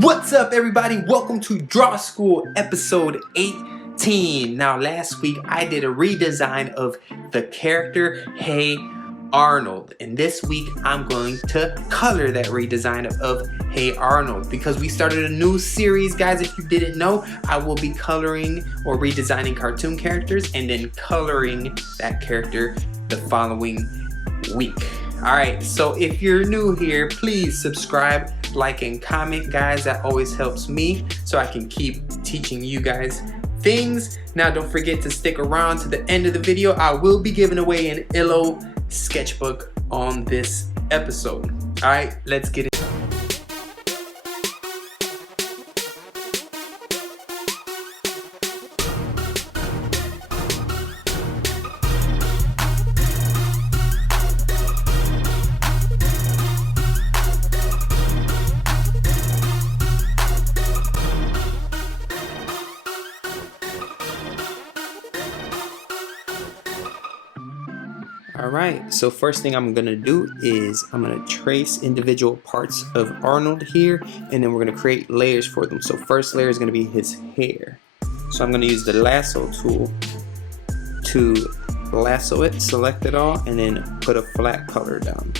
What's up, everybody? Welcome to DrawSchool episode 18. Now, last week I did a redesign of the character Hey Arnold, and this week I'm going to color that redesign of Hey Arnold because we started a new series, guys. If you didn't know, I will be coloring or redesigning cartoon characters and then coloring that character the following week. Alright, so if you're new here, please subscribe, like, and comment, guys. That always helps me so I can keep teaching you guys things. Now, don't forget to stick around to the end of the video. I will be giving away an Illo sketchbook on this episode. Alright, let's get it. Alright, so first thing I'm going to do is I'm going to trace individual parts of Arnold here, and then we're going to create layers for them. So first layer is going to be his hair. So I'm going to use the lasso tool to lasso it, select it all, and then put a flat color down.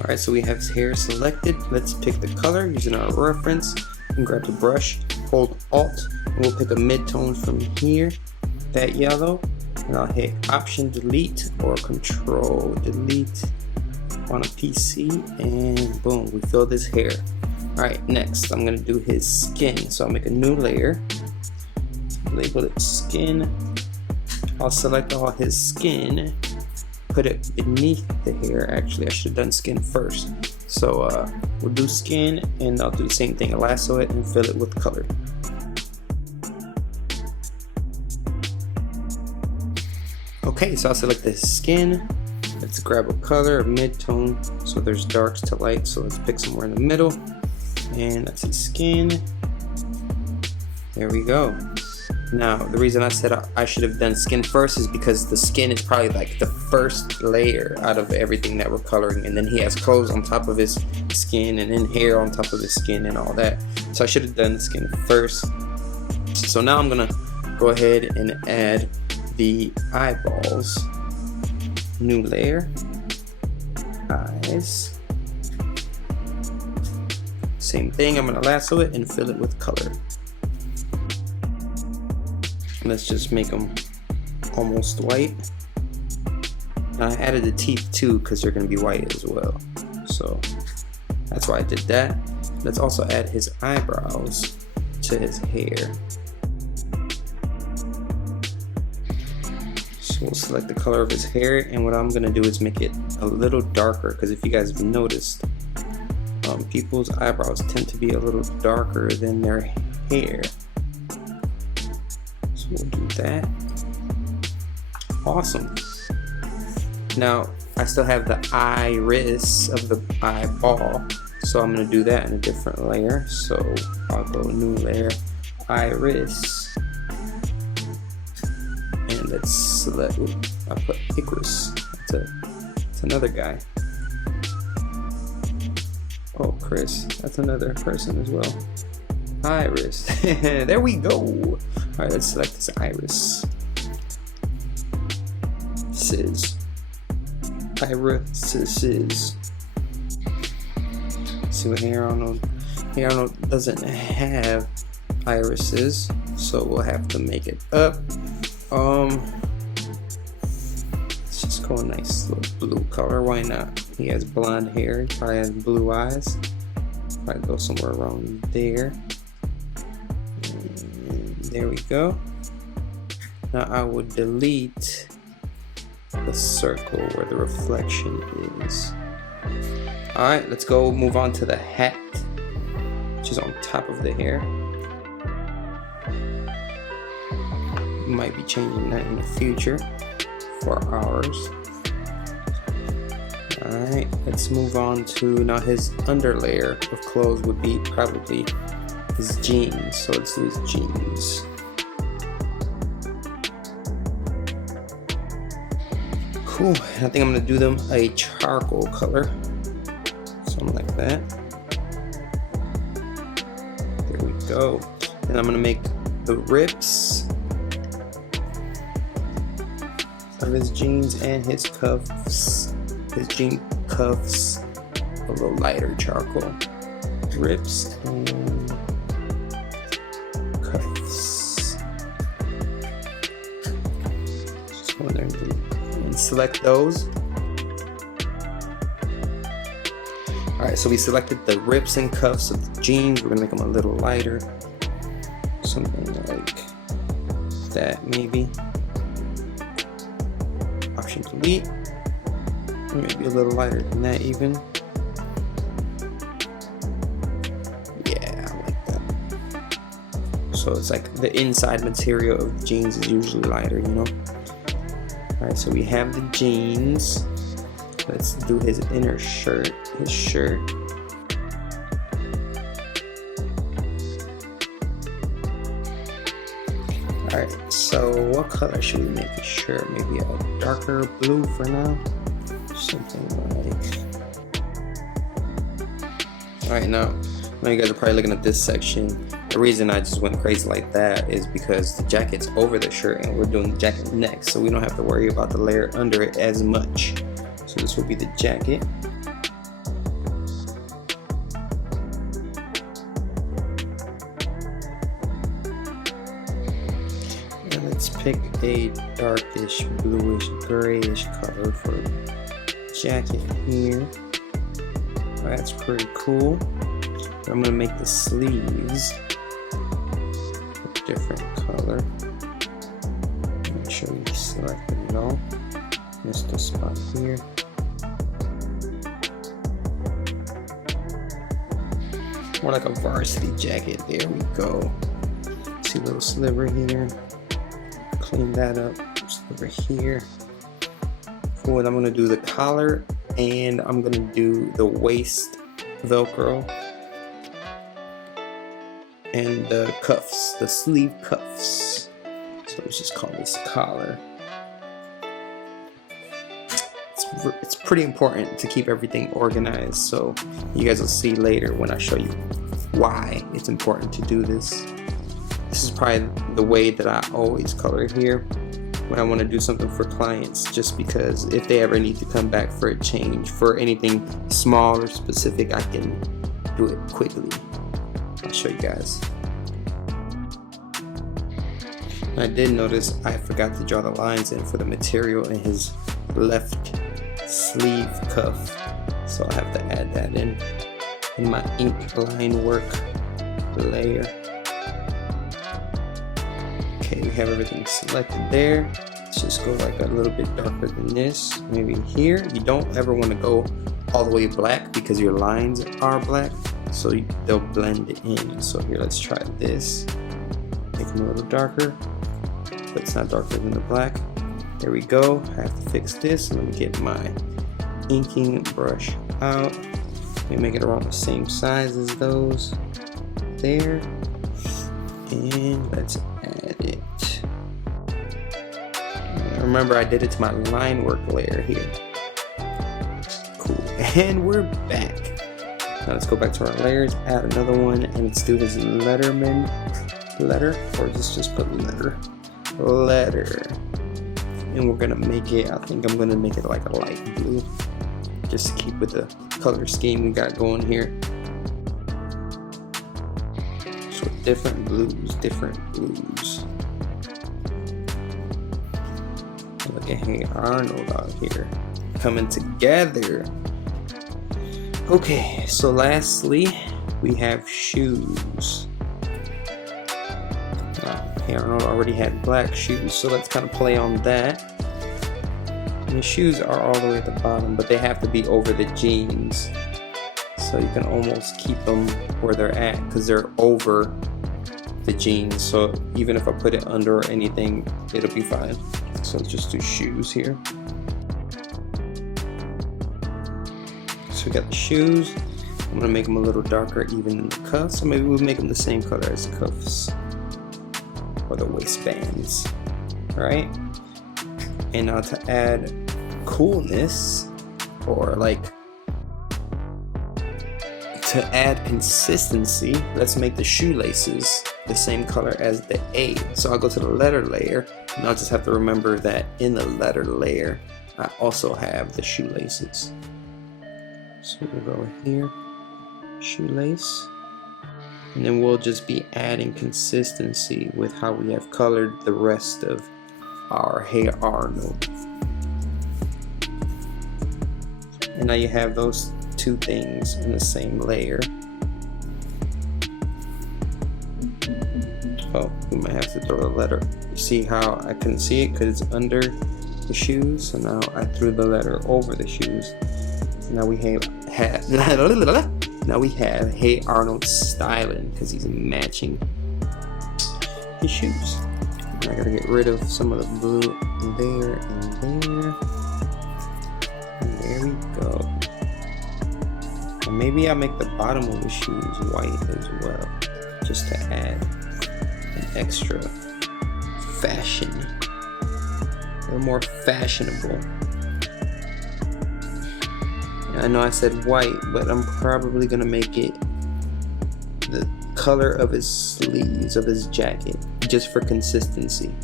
Alright, so we have his hair selected. Let's pick the color using our reference and grab the brush, hold Alt, and we'll pick a mid-tone from here, that yellow, and I'll hit Option Delete or Control Delete on a PC, and boom, we filled his hair. Alright, next I'm going to do his skin. So I'll make a new layer, label it skin. I'll select all his skin, put it beneath the hair. Actually, I should have done skin first. So we'll do skin, and I'll do the same thing, lasso it and fill it with color. Okay, so I'll select the skin. Let's grab a color, a mid-tone, so there's darks to light. So let's pick somewhere in the middle, and that's his skin. There we go. Now, the reason I said I should have done skin first is because the skin is probably like the first layer out of everything that we're coloring, and then he has clothes on top of his skin, and then hair on top of his skin and all that. So I should have done the skin first. So now I'm gonna go ahead and add the eyeballs. New layer, eyes. Same thing, I'm gonna lasso it and fill it with color. Let's just make them almost white. And I added the teeth too because they're going to be white as well. So that's why I did that. Let's also add his eyebrows to his hair. So we'll select the color of his hair, and what I'm going to do is make it a little darker, because if you guys have noticed, people's eyebrows tend to be a little darker than their hair. We'll do that. Awesome. Now I still have the iris of the eyeball, so I'm going to do that in a different layer. So I'll go new layer, iris, and let's select. I'll put Icarus. That's another guy. Oh, Chris, that's another person as well. Iris. There we go. Alright, let's select this iris. Irises. See what Hey Arnold doesn't have irises, so we'll have to make it up. Let's just go a nice little blue color. Why not? He has blonde hair. He probably has blue eyes. Probably go somewhere around there. There we go. Now I would delete the circle where the reflection is. Alright, let's go move on to the hat, which is on top of the hair. We might be changing that in the future for ours. Alright, let's move on to now his underlayer of clothes would be probably his jeans. So let's do his jeans. Cool. I think I'm gonna do them a charcoal color, something like that. There we go. And I'm gonna make the rips of his jeans and his cuffs, his jean cuffs, a little lighter charcoal. Rips and cuffs. Just go in there and select those. Alright, so we selected the rips and cuffs of the jeans. We're gonna make them a little lighter. Something like that, maybe. Option delete. Maybe a little lighter than that, even. Yeah, I like that. So it's like the inside material of the jeans is usually lighter, you know? Alright, so we have the jeans. Let's do his inner shirt, his shirt. Alright, so what color should we make his shirt? Maybe a darker blue for now? Something like... Alright, now you guys are probably looking at this section. The reason I just went crazy like that is because the jacket's over the shirt and we're doing the jacket next, so we don't have to worry about the layer under it as much. So this will be the jacket. And let's pick a darkish, bluish, grayish color for jacket here. That's pretty cool. I'm gonna make the sleeves a different color. Make sure we select it all. Missed the spot here. More like a varsity jacket. There we go. See a little sliver here. Clean that up. Sliver here. Cool. And I'm gonna do the collar and I'm gonna do the waist Velcro and the cuffs, the sleeve cuffs. So let's just call this collar. It's pretty important to keep everything organized, so you guys will see later when I show you why it's important to do this. This is probably the way that I always color here when I want to do something for clients, just because if they ever need to come back for a change for anything small or specific, I can do it quickly. I'll show you guys. I did notice I forgot to draw the lines in for the material in his left sleeve cuff, so I have to add that in my ink line work layer. Okay, we have everything selected there. Let's just go like a little bit darker than this, maybe here. You don't ever want to go all the way black because your lines are black, so they'll blend in. So here, let's try this. Make them a little darker, but it's not darker than the black. There we go. I have to fix this. Let me get my inking brush out. Let me make it around the same size as those there. And let's add it. And remember, I did it to my line work layer here. Cool. And we're back. Now let's go back to our layers, add another one, and let's do his Letterman letter, or just put letter. And we're gonna make it, I think I'm gonna make it like a light blue, just to keep with the color scheme we got going here. So different blues. Look at Hey Arnold out here coming together. Okay, so lastly we have shoes. Hey Arnold already had black shoes, so let's kind of play on that. And the shoes are all the way at the bottom, but they have to be over the jeans, so you can almost keep them where they're at because they're over the jeans. So even if I put it under or anything, it'll be fine. So let's just do shoes here. So we got the shoes. I'm gonna make them a little darker even in the cuffs, so maybe we'll make them the same color as the cuffs or the waistbands. All right. And now to add coolness, or like to add consistency, let's make the shoelaces the same color as the A. So I'll go to the letter layer, and I'll just have to remember that in the letter layer I also have the shoelaces. So we'll go here, shoelace, and then we'll just be adding consistency with how we have colored the rest of our Hey Arnold. And now you have those two things in the same layer. Oh, we might have to throw the letter. You see how I couldn't see it because it's under the shoes? So now I threw the letter over the shoes. Now we have Hey Arnold styling because he's matching his shoes. And I gotta get rid of some of the blue there and there. And there we go. And maybe I'll make the bottom of the shoes white as well, just to add an extra fashion. A little more fashionable. I know I said white, but I'm probably gonna make it the color of his sleeves of his jacket, just for consistency.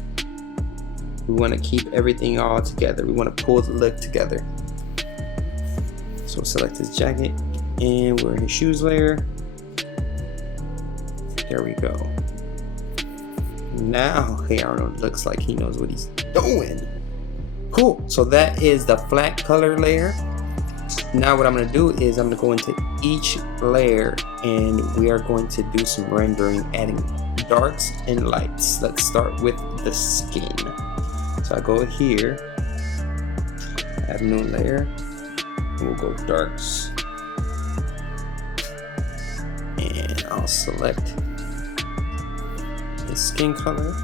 We want to keep everything all together. We want to pull the look together. So we'll select his jacket, and we're in his shoes layer. There we go. Now Hey Arnold looks like he knows what he's doing. Cool. So that is the flat color layer. Now what I'm going to do is I'm going to go into each layer, and we are going to do some rendering, adding darks and lights. Let's start with the skin. So I go here, add a new layer, and we'll go darks, and I'll select the skin color,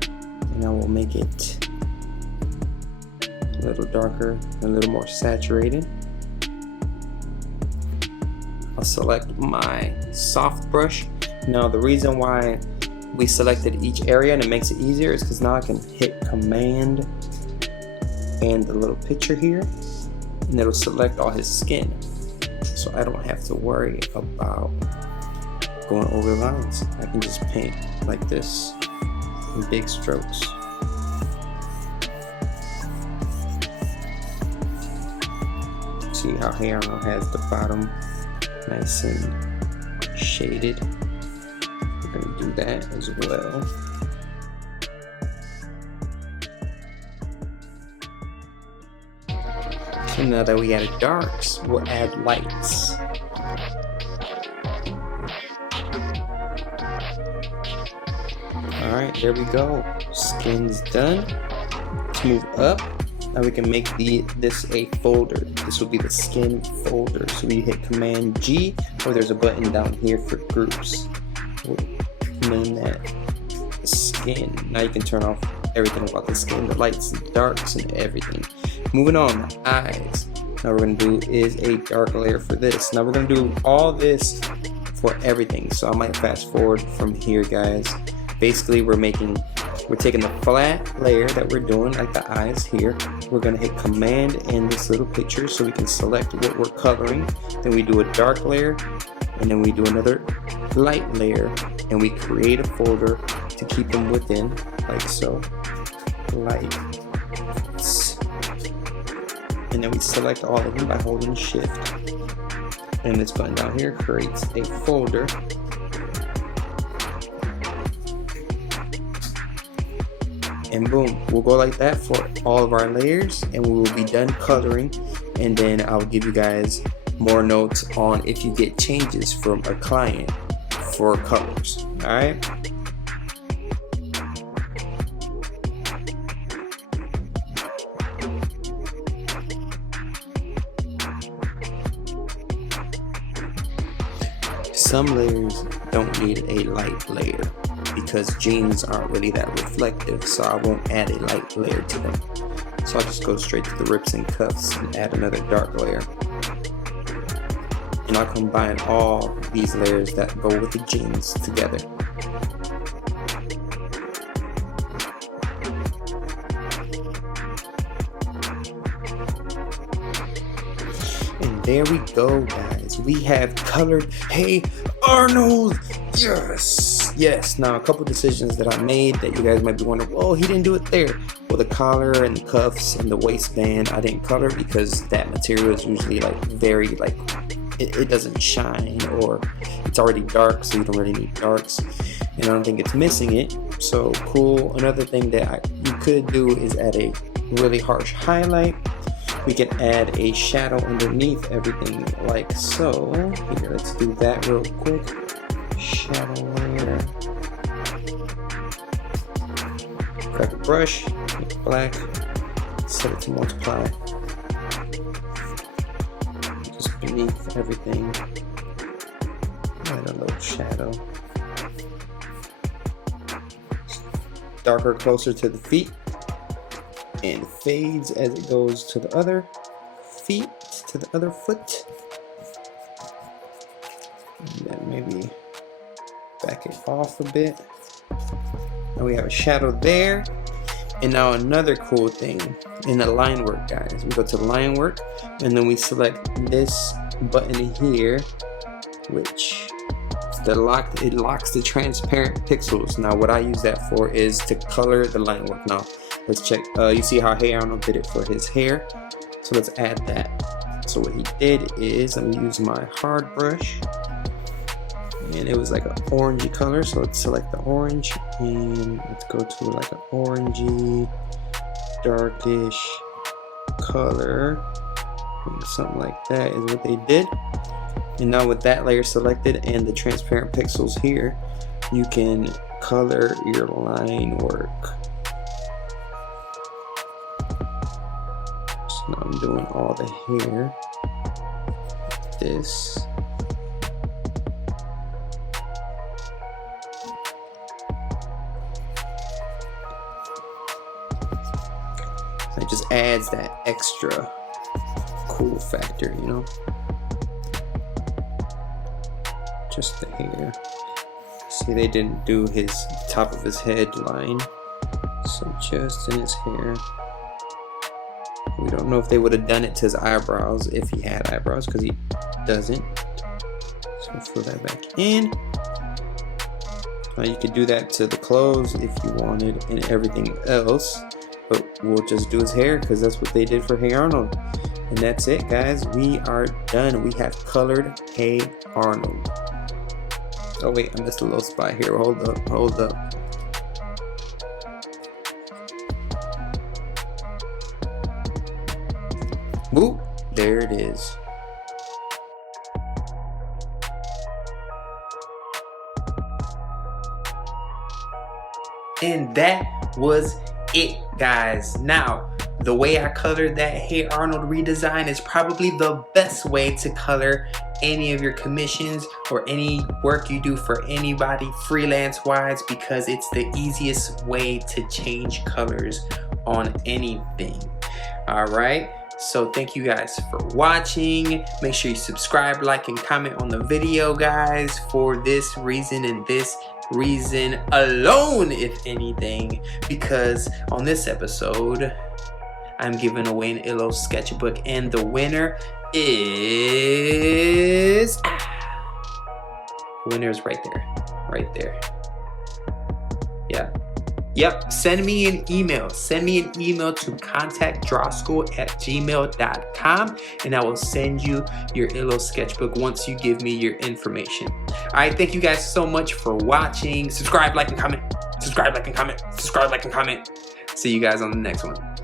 and I will make it a little darker, a little more saturated. I'll select my soft brush. Now the reason why we selected each area and it makes it easier is because now I can hit Command and the little picture here, and it'll select all his skin, so I don't have to worry about going over the lines. I can just paint like this in big strokes. See how Hey Arnold has the bottom nice and shaded. We're going to do that as well. So now that we added darks, we'll add lights. Alright, there we go. Skin's done. Let's move up. Now we can make this a folder. This will be the skin folder. So we hit Command G, or there's a button down here for groups. We'll name that skin. Now you can turn off everything about the skin, the lights and darks and everything. Moving on, the eyes. Now we're going to do is a dark layer for this. Now we're going to do all this for everything. So I might fast forward from here, guys. Basically, we're taking the flat layer that we're doing, like the eyes here. We're going to hit Command in this little picture so we can select what we're coloring. Then we do a dark layer, and then we do another light layer, and we create a folder to keep them within, like so. Lights. And then we select all of them by holding Shift. And this button down here creates a folder. And boom, we'll go like that for all of our layers, and we will be done coloring. And then I'll give you guys more notes on if you get changes from a client for colors. All right. Some layers don't need a light layer because jeans aren't really that reflective, so I won't add a light layer to them. So I'll just go straight to the rips and cuffs and add another dark layer. And I'll combine all these layers that go with the jeans together. And there we go, guys. We have colored Hey Arnold. Yes, yes. Now a couple decisions that I made that you guys might be wondering, well, he didn't do it there. Well, the collar and the cuffs and the waistband I didn't color because that material is usually like very like it doesn't shine, or it's already dark, so you don't really need darks, and I don't think it's missing it. So cool. Another thing that you could do is add a really harsh highlight. We can add a shadow underneath everything like so. Here, let's do that real quick. Shadow layer. Grab a brush, make it black, set it to multiply. Just beneath everything. Add a little shadow. Darker closer to the feet. And fades as it goes to the other feet, to the other foot. And then maybe back it off a bit. Now we have a shadow there. And now another cool thing in the line work, guys. We go to line work and then we select this button here, which it locks the transparent pixels. Now what I use that for is to color the line work. Now let's check. You see how Hey Arnold did it for his hair, so let's add that. So what he did is, I'm gonna use my hard brush, and it was like an orangey color, so let's select the orange and let's go to like an orangey darkish color, something like that is what they did. And now with that layer selected and the transparent pixels here, you can color your line work. So now I'm doing all the hair. This. It just adds that extra cool factor, you know? Just the hair. See, they didn't do his top of his head line, so just in his hair. We don't know if they would have done it to his eyebrows if he had eyebrows, because he doesn't. So fill that back in. Now you could do that to the clothes if you wanted and everything else, but we'll just do his hair because that's what they did for Hey Arnold. And that's it, guys. We are done. We have colored Hey Arnold. Oh wait, I missed a little spot here. Hold up, hold up. Whoop, there it is. And that was it, guys. Now, the way I colored that Hey Arnold redesign is probably the best way to color any of your commissions or any work you do for anybody freelance wise, because it's the easiest way to change colors on anything. All right, so thank you guys for watching. Make sure you subscribe, like, and comment on the video, guys, for this reason and this reason alone, if anything, because on this episode I'm giving away an Illo sketchbook, and the winner is the winner is right there. Yeah, yep. Send me an email to contactdrawschool@gmail.com, and I will send you your Illo sketchbook once you give me your information. All right, thank you guys so much for watching. Subscribe, like, and comment. See you guys on the next one.